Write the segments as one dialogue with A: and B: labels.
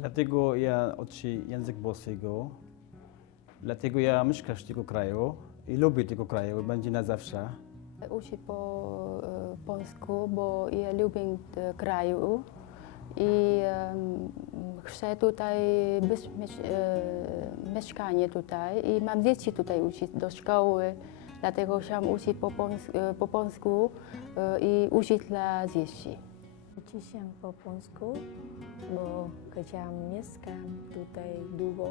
A: Dlatego ja uczę język polskiego. Dlatego ja mieszkam w tego kraju i lubię tego kraju, będzie na zawsze.
B: Uczę po e, polsku, bo ja lubię kraju i chcę tutaj być, e, mieszkanie tutaj i mam dzieci tutaj uczyć do szkoły, dlatego chciałam uczyć po, pols- e, po polsku e, i uczyć dla dzieci.
C: Się po polsku, bo chciałam mieszkam tutaj długo,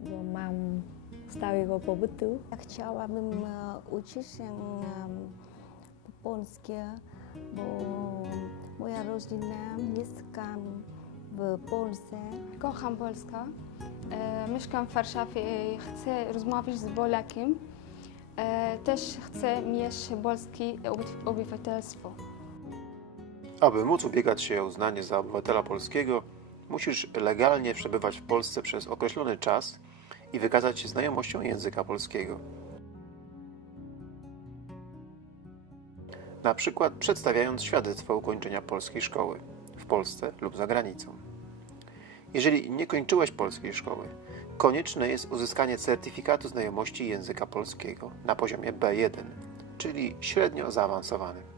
C: bo mam stałego pobytu.
D: Ja chciałabym e, uczyć się em, po polsku, bo moja rodzina mieszka w Polsce.
E: Kocham Polskę. E, mieszkam w Warszawie i chcę rozmawiać z Polakiem. E, też chcę mieć polskie obywatelstwo.
F: Aby móc ubiegać się o uznanie za obywatela polskiego, musisz legalnie przebywać w Polsce przez określony czas i wykazać się znajomością języka polskiego. Na przykład przedstawiając świadectwo ukończenia polskiej szkoły w Polsce lub za granicą. Jeżeli nie kończyłeś polskiej szkoły, konieczne jest uzyskanie certyfikatu znajomości języka polskiego na poziomie B1, czyli średnio zaawansowanym.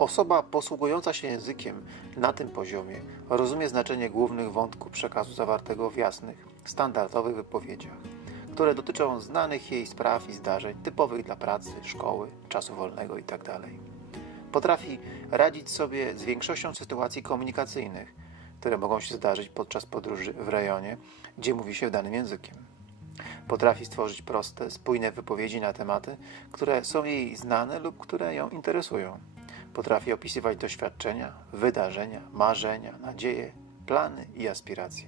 F: Osoba posługująca się językiem na tym poziomie rozumie znaczenie głównych wątków przekazu zawartego w jasnych, standardowych wypowiedziach, które dotyczą znanych jej spraw i zdarzeń typowych dla pracy, szkoły, czasu wolnego itd. Potrafi radzić sobie z większością sytuacji komunikacyjnych, które mogą się zdarzyć podczas podróży w rejonie, gdzie mówi się danym językiem. Potrafi stworzyć proste, spójne wypowiedzi na tematy, które są jej znane lub które ją interesują. Potrafi opisywać doświadczenia, wydarzenia, marzenia, nadzieje, plany i aspiracje.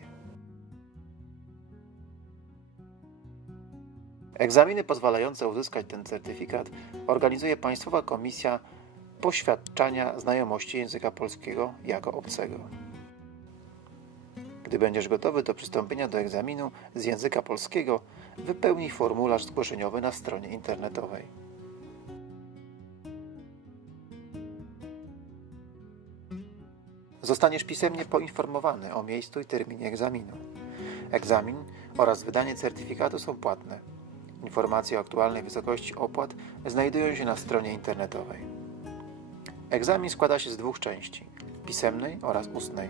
F: Egzaminy pozwalające uzyskać ten certyfikat organizuje Państwowa Komisja Poświadczania Znajomości Języka Polskiego jako obcego. Gdy będziesz gotowy do przystąpienia do egzaminu z języka polskiego, wypełnij formularz zgłoszeniowy na stronie internetowej. Zostaniesz pisemnie poinformowany o miejscu i terminie egzaminu. Egzamin oraz wydanie certyfikatu są płatne. Informacje o aktualnej wysokości opłat znajdują się na stronie internetowej. Egzamin składa się z dwóch części: pisemnej oraz ustnej.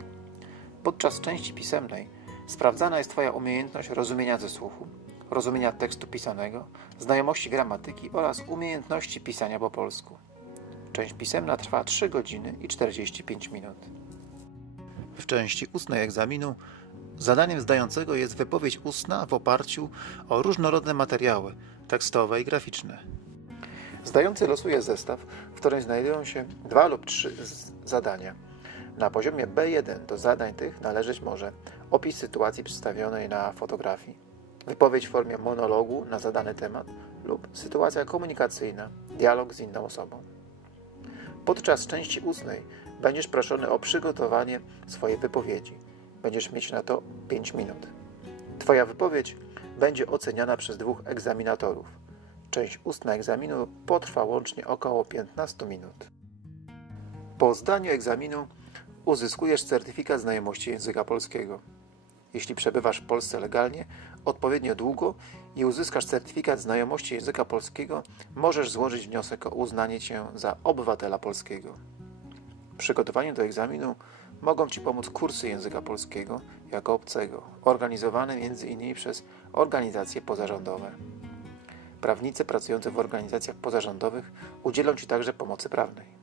F: Podczas części pisemnej sprawdzana jest Twoja umiejętność rozumienia ze słuchu, rozumienia tekstu pisanego, znajomości gramatyki oraz umiejętności pisania po polsku. Część pisemna trwa 3 godziny i 45 minut. Części ustnej egzaminu zadaniem zdającego jest wypowiedź ustna w oparciu o różnorodne materiały tekstowe i graficzne. Zdający losuje zestaw, w którym znajdują się dwa lub trzy zadania. Na poziomie B1 do zadań tych należeć może opis sytuacji przedstawionej na fotografii, wypowiedź w formie monologu na zadany temat lub sytuacja komunikacyjna, dialog z inną osobą. Podczas części ustnej będziesz proszony o przygotowanie swojej wypowiedzi. Będziesz mieć na to 5 minut. Twoja wypowiedź będzie oceniana przez dwóch egzaminatorów. Część ustna egzaminu potrwa łącznie około 15 minut. Po zdaniu egzaminu uzyskujesz certyfikat znajomości języka polskiego. Jeśli przebywasz w Polsce legalnie, odpowiednio długo i uzyskasz certyfikat znajomości języka polskiego, możesz złożyć wniosek o uznanie cię za obywatela polskiego. W przygotowaniu do egzaminu mogą Ci pomóc kursy języka polskiego jako obcego, organizowane m.in. przez organizacje pozarządowe. Prawnicy pracujący w organizacjach pozarządowych udzielą Ci także pomocy prawnej.